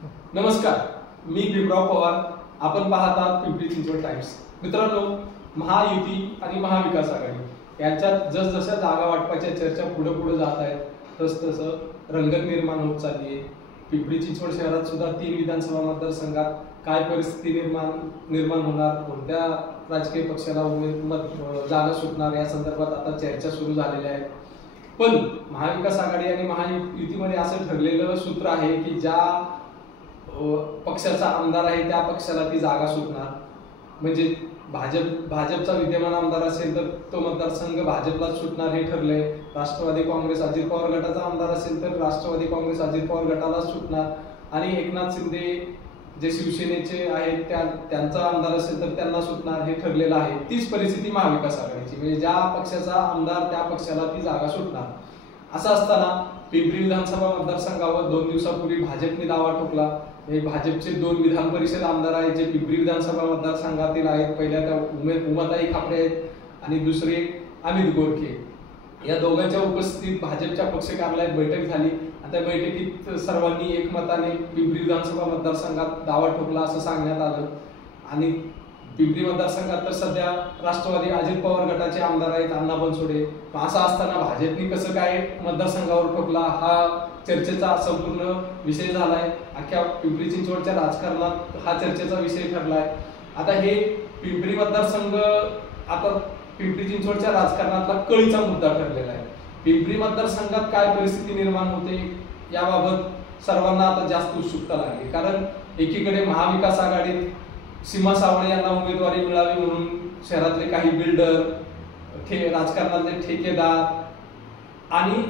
नमस्कार, मी भीमराव पवार. आपण पाहतात पिंपरी चिंचवड टाइम्स. मित्रांनो, महायुती आणि महाविकास आघाडी यांच्यात जसजशा जागा वाटपाच्या चर्चा पुढे जात आहेत तसतसं रंगत निर्माण होत चालली आहे. पिंपरी चिंचवड शहरात सुद्धा 3 विधानसभा मतदारसंघात काय परिस्थिती निर्माण होणार, कोणत्या राजकीय पक्षाला जागा सुटणार या संदर्भात आता चर्चा सुरू झालेल्या आहेत. पण महाविकास आघाडी आणि महायुतीमध्ये असं ठरलेलं सूत्र आहे की ज्या पक्षाचा आमदार आहे त्या पक्षाला ती जागा सुटणार. म्हणजे भाजपचा विद्यमान आमदार असेल तर तो मतदारसंघ भाजपलाच सुटणार हे ठरलंय. राष्ट्रवादी काँग्रेस अजित पवार गटाचा आमदार असेल तर राष्ट्रवादी काँग्रेस अजित पवार गटालाच सुटणार. आणि एकनाथ शिंदे जे शिवसेनेचे आहेत त्यांचा आमदार असेल तर त्यांना सुटणार हे ठरलेलं आहे. तीच परिस्थिती महाविकास आघाडीची, म्हणजे ज्या पक्षाचा आमदार त्या पक्षाला ती जागा सुटणार. असं असताना पिंपरी विधानसभा मतदारसंघावर 2 दिवसापूर्वी भाजपने दावा ठोकला. भाजपचे 2 विधान परिषद आमदार आहेत जे पिंपरी विधानसभा मतदारसंघातील आहेत. पहिल्या त्या उमाताई खापरे आहेत आणि दुसरे अमित गोरखे. या दोघांच्या उपस्थितीत भाजपच्या पक्ष कार्यालयात बैठक झाली. त्या बैठकीत सर्वांनी एकमताने पिंपरी विधानसभा मतदारसंघात दावा ठोकला असं सांगण्यात आलं. आणि पिंपरी मतदारसंघात तर सध्या राष्ट्रवादी अजित पवार गटाचे आमदार आहेत अण्णा बनसोडे. असं असताना भाजपने कसं काय मतदारसंघावर ठोकला हा चर्चेचा संपूर्ण विषय झालाय. अख्ख्या पिंपरी चिंचवडच्या राजकारणात हा चर्चेचा विषय ठरलाय. आता हे पिंपरी मतदारसंघ आता पिंपरी चिंचवडच्या राजकारणातला कळीचा मुद्दा ठरलेला आहे. पिंपरी मतदारसंघात काय परिस्थिती निर्माण होते याबाबत सर्वांना आता जास्त उत्सुकता लागली. कारण एकीकडे महाविकास आघाडीत सीमा सावळे यांना उमेदवारी मिळावी म्हणून शहरातले काही बिल्डर, राजकारणातले ठेकेदार आणि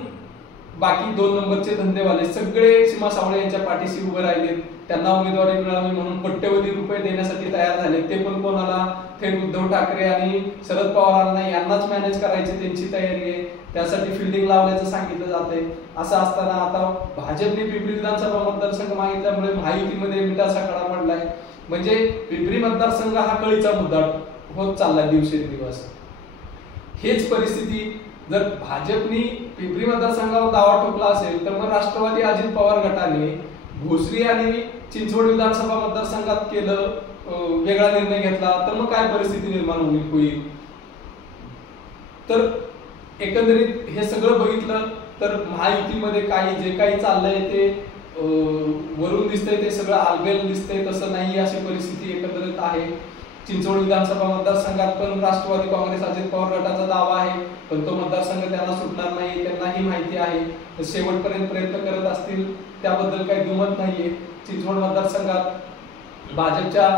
बाकी 2 नंबरचे धंदेवाले सगळे सीमा सावळे यांच्या पाठीशी उभे राहिले. त्यांना उमेदवारी मिळावी म्हणून कोट्यवधी रुपये देण्यासाठी तयार झाले. ते पण कोणाला? थेट उद्धव ठाकरे आणि शरद पवारांना यांनाच मॅनेज करायची त्यांची तयारी आहे. त्यासाठी फिल्डिंग लावल्याचं सांगितलं जातंय. असं असताना आता भाजपने पिंपरी विधानसभा मतदारसंघ मागितल्यामुळे महायुतीमध्ये मिठाचा खडा पडलाय. म्हणजे पिंपरी मतदारसंघ हा कळीचा मुद्दा होत चाललाय दिवसेंदिवस. हेच परिस्थिती जर भाजपने पिंपरी मतदारसंघावर दावा ठोकला असेल तर मग राष्ट्रवादी अजित पवार गटाने भोसरी आणि चिंचवड विधानसभा मतदारसंघात केलं वेगळा निर्णय घेतला तर मग काय परिस्थिती निर्माण होईल. तर एकंदरीत हे सगळं बघितलं तर महायुतीमध्ये जे काही चाललंय ते वरून दिसतंय ते सगळं आलबेल दिसतंय तसं नाही अशी परिस्थिती एकंदरीत आहे. चिंचवड विधानसभा मतदारसंघात पण राष्ट्रवादी काँग्रेस अजित पवार गटाचा दावा आहे पण तो मतदारसंघ त्यांना सुटणार नाही त्यांनाही माहिती आहे. शेवटपर्यंत प्रयत्न करत असतील त्याबद्दल काही दुमत नाहीये. चिंचवड मतदारसंघात भाजपच्या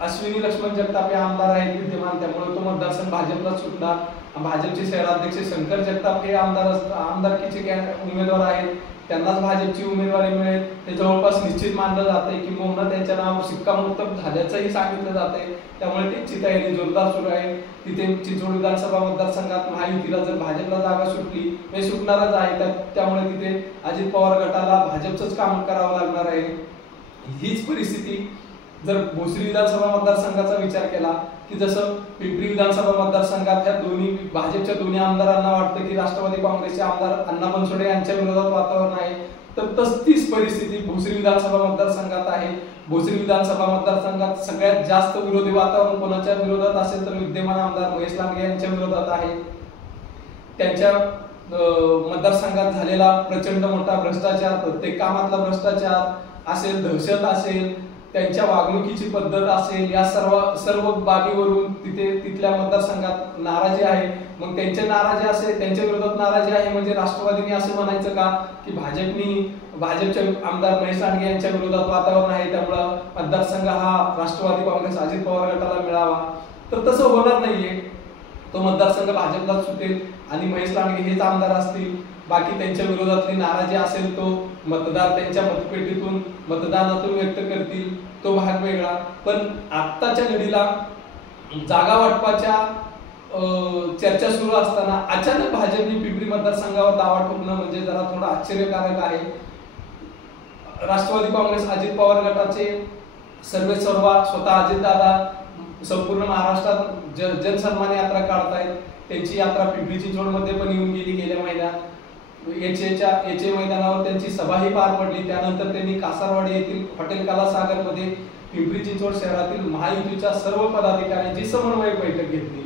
अश्विनी लक्ष्मण जगताप हे आमदार आहेत विद्यमान, त्यामुळे तो मतदारसंघ भाजपला सुटणार. भाजपचे शहराध्यक्ष शंकर जगताप हे आमदारकीचे उमेदवार आहेत, त्यांनाच भाजपची उमेदवारी मिळेल हे जवळपास निश्चित मानलं जाते. किंवा त्यांच्या नावावर शिक्कामोर्तब झाल्याचंही सांगितलं जाते. त्यामुळे त्यांची तयारी जोरदार सुरू आहे. तिथे चिंचवड विधानसभा मतदारसंघात महायुतीला जर भाजपला जागा सुटली हे सुटणारच आहे त्यामुळे तिथे अजित पवार गटाला भाजपचंच काम करावं लागणार आहे. हीच परिस्थिती जर भोसरी विधानसभा मतदारसंघाचा विचार केला की जसं पिंपरी विधानसभा मतदारसंघात ह्या भाजपच्या दोन्ही आमदारांना वाटतं की राष्ट्रवादी काँग्रेसचे आमदार अण्णा बनसोडे यांच्या विरोधात वातावरण आहे तर तशीच परिस्थिती भोसरी विधानसभा मतदारसंघात आहे. भोसरी विधानसभा मतदारसंघात सगळ्यात जास्त विरोधी वातावरण कोणाच्या विरोधात असेल तर विद्यमान आमदार महेश लांडगे यांच्या विरोधात आहे. त्यांच्या मतदारसंघात झालेला प्रचंड मोठा भ्रष्टाचार, प्रत्येक कामातला भ्रष्टाचार असेल, दहशत असेल, त्यांच्या वागणुकीची पद्धत असेल, या सर्व बाबीवरून तिथल्या मतदारसंघात नाराजी आहे. मग त्यांच्या विरोधात नाराजी आहे म्हणजे राष्ट्रवादीने असं म्हणायचं का की भाजपचे आमदार महेश लांडगे यांच्या विरोधात वातावरण आहे त्यामुळं मतदारसंघ हा राष्ट्रवादी काँग्रेस अजित पवार गटाला मिळावा. तर तसं होणार नाहीये. तो मतदारसंघ भाजपलाच सुटेल आणि महेश लांडगे हेच आमदार असतील. बाकी त्यांच्या विरोधातली नाराजी असेल तो मतदार त्यांच्या मतपेटीतून मतदानातून व्यक्त करतील, तो भाग वेगळा. पण आत्ताच्या घडीला जागा वाटपाच्या चर्चा सुरू असताना अचानक भाजपने पिंपरी मतदारसंघावर दावा ठोकणं म्हणजे जरा थोडं आश्चर्यकारक आहे. राष्ट्रवादी काँग्रेस अजित पवार गटाचे सर्वेसर्वा स्वतः अजितदादा संपूर्ण महाराष्ट्रात जनसन्मान यात्रा काढतायत. त्यांची यात्रा पिंपरी चिंचवड मध्ये पण येऊन गेली गेल्या महिन्यात. एच मैदानावर त्यांची सभाही पार पडली। त्यानंतर त्यांनी कासारवाडी येथील हॉटेल कलासागर मध्ये पिंपरी चिंचवड शहरातील महायुतीच्या सर्व पदाधिकाऱ्यांची समन्वय बैठक घेतली।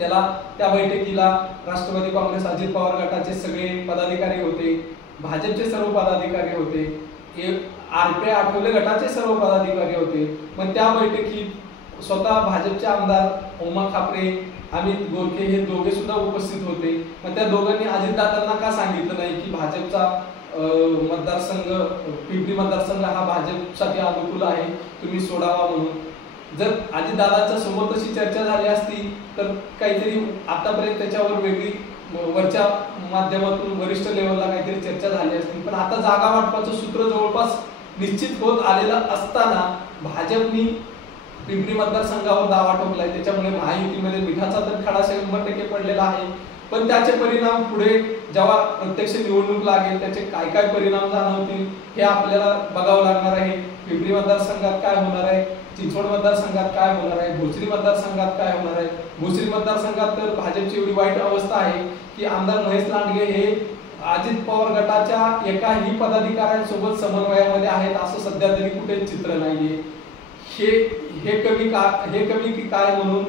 त्या बैठकीला राष्ट्रवादी काँग्रेस अजित पवार गटाचे सगळे पदाधिकारी होते, भाजपचे सर्व पदाधिकारी होते, आरपीआय आठवले गटाचे सर्व पदाधिकारी होते। पण त्या बैठकीत स्वतः भाजपचे आमदार उमा खापरे, अमित गोरखे हे दोघे सुद्धा उपस्थित होते। मग त्या दोघांनी अजितदादांना का सांगितलं नाही की भाजपचा मतदारसंघ पिंपरी मतदारसंघ हा भाजपसाठी अनुकूल आहे, तुम्ही सोडावा म्हणून? जर अजितदादांच्या सोबत तशी चर्चा झाली असती तर काहीतरी आतापर्यंत त्याच्यावर वेगळी वरच्या माध्यमातून वरिष्ठ लेवलला काहीतरी चर्चा झाली असती। पण आता जागा वाटपाचं सूत्र जवळपास निश्चित होत आलेलं असताना भाजपनी पिंपरी मतदारसंघावर दावा ठोकलाय। त्याच्यामुळे महायुतीमध्ये मिठाचा तर खडा 100% पडलेला आहे। पण त्याचे परिणाम पुढे जेव्हा प्रत्यक्ष निवडणूक लागेल त्याचे काय काय परिणाम जाणवतील हे आपल्याला बघावं लागणार आहे। पिंपरी मतदारसंघात काय होणार आहे, चिंचवड मतदारसंघात काय होणार आहे, भोसरी मतदारसंघात काय होणार आहे। भोसरी मतदारसंघात तर भाजपची एवढी वाईट अवस्था आहे की आमदार महेश लांडगे हे अजित पवार गटाच्या एकाही पदाधिकाऱ्यांसोबत समन्वयामध्ये आहेत असं सध्या तरी कुठेच चित्र नाहीये। हे कमी की काय म्हणून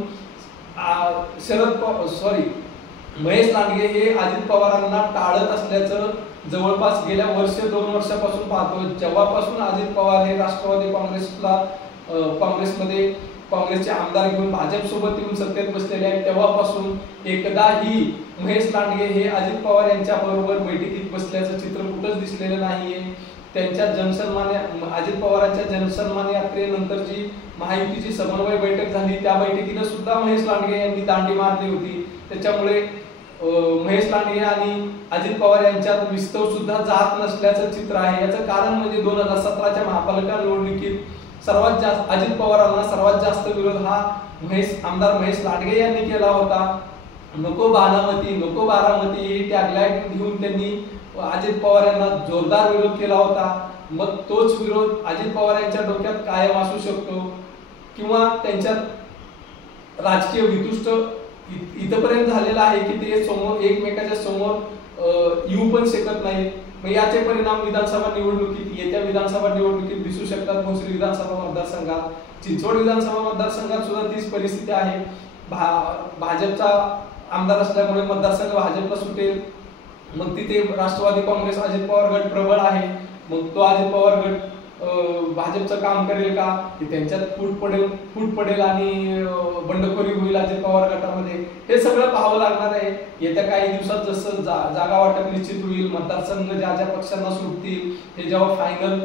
महेश लांडगे हे अजित पवारांना टाळत असल्याचं जवळपास गेल्या 1-2 वर्षापासून पाहतो। जेव्हापासून अजित पवार हे राष्ट्रवादी काँग्रेसमध्ये काँग्रेसचे आमदार घेऊन भाजप सोबत येऊन सत्तेत बसलेले आहेत तेव्हापासून एकदाही महेश लांडगे हे अजित पवार यांच्या बरोबर बैठकीत बसल्याचं चित्र कुठंच दिसलेलं नाहीये। त्यांच्या अजित पवारांच्या जनसन्मान यात्रेनंतर जी महायुतीची समन्वय बैठक झाली त्या बैठकीला सुद्धा महेश लांडगे यांनी दांडी मारली होती। त्याच्यामुळे महेश लांडगे आणि अजित पवार यांच्यात विस्तव सुद्धा जात नसल्याचं चित्र आहे। याचं कारण म्हणजे 2017च्या महापालिका निवडणुकीत सर्वात जास्त अजित पवारांना सर्वात जास्त विरोध हा आमदार महेश लांडगे यांनी केला होता। नको बारामती नको बारामती ही टॅगलाईन घेऊन त्यांनी अजित पवार यांना जोरदार विरोध केला होता। मग तोच विरोध अजित पवार यांच्या डोक्यात कायम असू शकतो किंवा त्यांच्यात राजकीय वितुष्ट इथपर्यंत झालेला आहे की ते एकमेकाच्या समोर येऊ पण शकत नाही। मग याचे परिणाम येत्या विधानसभा निवडणुकीत दिसू शकतात। भोसरी विधानसभा मतदारसंघात, चिंचवड विधानसभा मतदारसंघात सुद्धा तीच परिस्थिती आहे। भाजपचा आमदार असल्यामुळे मतदारसंघ भाजपला सुटेल। मग तिथे राष्ट्रवादी काँग्रेस अजित पवार गट प्रबळ आहे, मग तो अजित पवार गट भाजपचं काम करेल का, की त्यांच्यात फूट पडेल आणि बंडखोरी होईल अजित पवार गटामध्ये, हे सगळं पाहावं लागणार आहे। येत्या काही दिवसात जसं जागा वाटप निश्चित होईल, मतदारसंघ ज्या पक्षांना सुटतील हे जेव्हा फायनल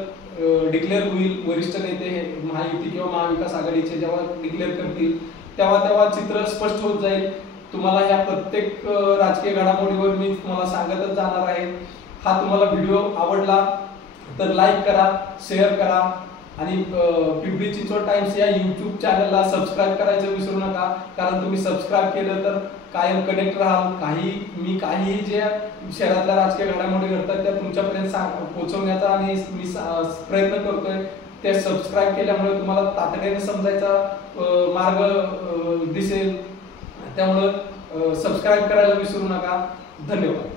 डिक्लेअर होईल, वरिष्ठ नेते महायुती किंवा महाविकास आघाडीचे जेव्हा डिक्लेअर करतील तेव्हा चित्र स्पष्ट होत जाईल। तुम्हाला या प्रत्येक राजकीय घडामोडीवर मी तुम्हाला सांगतच जाणार आहे। हा तुम्हाला व्हिडिओ आवडला तर लाईक करा, शेअर करा आणि पिंपरी चिंचवड टाइम्स या YouTube चॅनलला सबस्क्राईब करायचं विसरू नका। कारण तुम्ही सबस्क्राईब केलं तर कायम कनेक्ट राहाल। मी काही जे शहरातल्या राजकीय घडामोडी घडतात त्या तुमच्यापर्यंत पोहोचवण्याचा आणि मी प्रयत्न करतोय। ते सबस्क्राईब केल्यामुळे तुम्हाला तातडीने समजायचा मार्ग दिसेल। त्यामुळे सबस्क्राईब करायला विसरू नका। धन्यवाद।